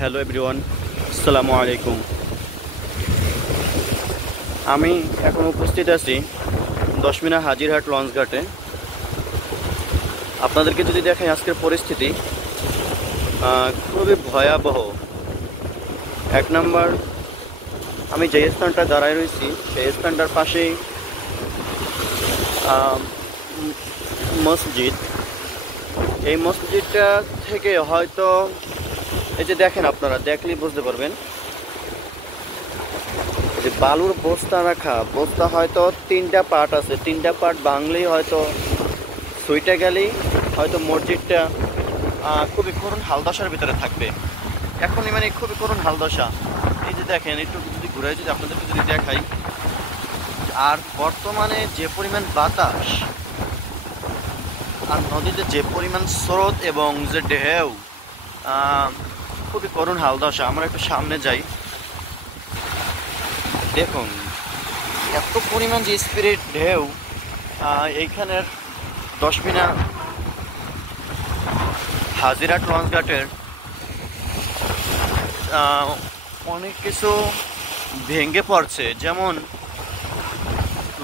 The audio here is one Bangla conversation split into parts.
হ্যালো এভরিওয়ান, আসসালামু আলাইকুম। আমি এখন উপস্থিত আছি দশমিনা হাজিরহাট লঞ্চঘাটে। আপনাদেরকে যদি দেখাই আজকের পরিস্থিতি খুবই ভয়াবহ। এক নাম্বার, আমি যে স্থানটা দাঁড়ায় রয়েছি সেই স্থানটার পাশেই মসজিদ। এই মসজিদটা থেকে হয়তো এই যে দেখেন, আপনারা দেখলেই বুঝতে পারবেন যে বালুর বস্তা রাখা, বস্তা হয়তো 3টা পার্ট আছে, 3টা পার্ট বাংলেই হয়তো সুইটা গেলেই হয়তো মসজিদটা খুবই করুণ হালদশার ভিতরে থাকবে। এখনই মানে খুবই করুণ হালদশা। এই যে দেখেন, একটু যদি ঘুরে যদি আপনাদেরকে যদি দেখাই, আর বর্তমানে যে পরিমাণ বাতাস আর নদীতে যে পরিমাণ স্রোত এবং যে ঢেউ, খুবই করুণ হালদশা। আমরা একটু সামনে যাই, দেখুন এত পরিমাণ যে স্পিরিট ঢেউ। এইখানের দশমিনা হাজিরহাট লঞ্চঘাটের অনেক কিছু ভেঙে পড়ছে। যেমন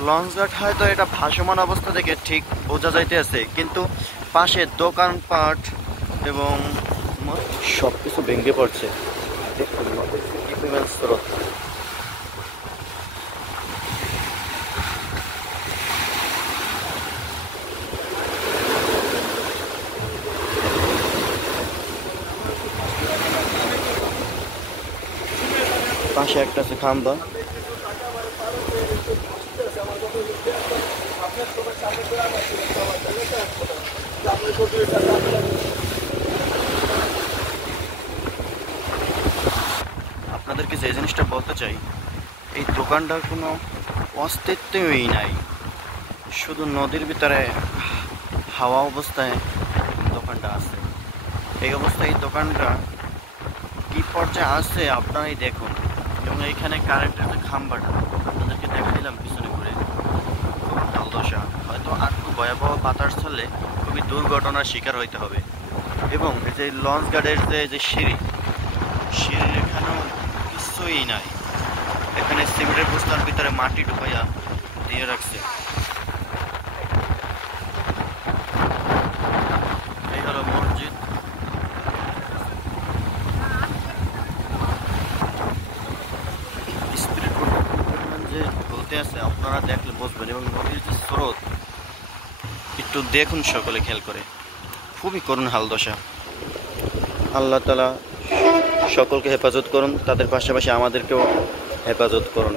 লঞ্চঘাট হয়তো এটা ভাসমান অবস্থা থেকে ঠিক বোঝা যাইতেছে, কিন্তু পাশে দোকানপাট এবং সব কিছু ভেঙে পড়ছে। দেখুন কি পরিমাণ স্রোত। পাশে একটা আছে খাম্বা। আপনাদেরকে যে জিনিসটা বলতে চাই, এই দোকানটার কোনো অস্তিত্বই নাই, শুধু নদীর ভিতরে হাওয়া অবস্থায় দোকানটা আছে। এই অবস্থায় এই দোকানটা কি পর্যায়ে আছে আপনারাই দেখুন। এবং এইখানে কারেন্টের যে খাম্বাটা আপনাদেরকে দেখাইলাম পিছনে ঘুরে, খুব হালদশা। হয়তো আর খুব ভয়াবহ বাতাস চললে খুবই দুর্ঘটনার শিকার হইতে হবে। এবং এই যে লঞ্চ গার্ডের যে সিঁড়ির এখানেও কিছুই নাই। এখানে সিমেন্টের বস্তার ভিতরে মাটি ঢুকাইয়া দিয়ে রাখছে। এই হলো মসজিদ। স্পিরিট যে বলতে আছে আপনারা দেখলে বুঝবেন। এবং নদীর যে স্রোত একটু দেখুন, সকলে খেয়াল করে, খুবই করুণ হালদশা। আল্লাহ তাআলা সকলকে হেফাজত করুন, তাদের পাশাপাশি আমাদেরকেও হেফাজত করুন।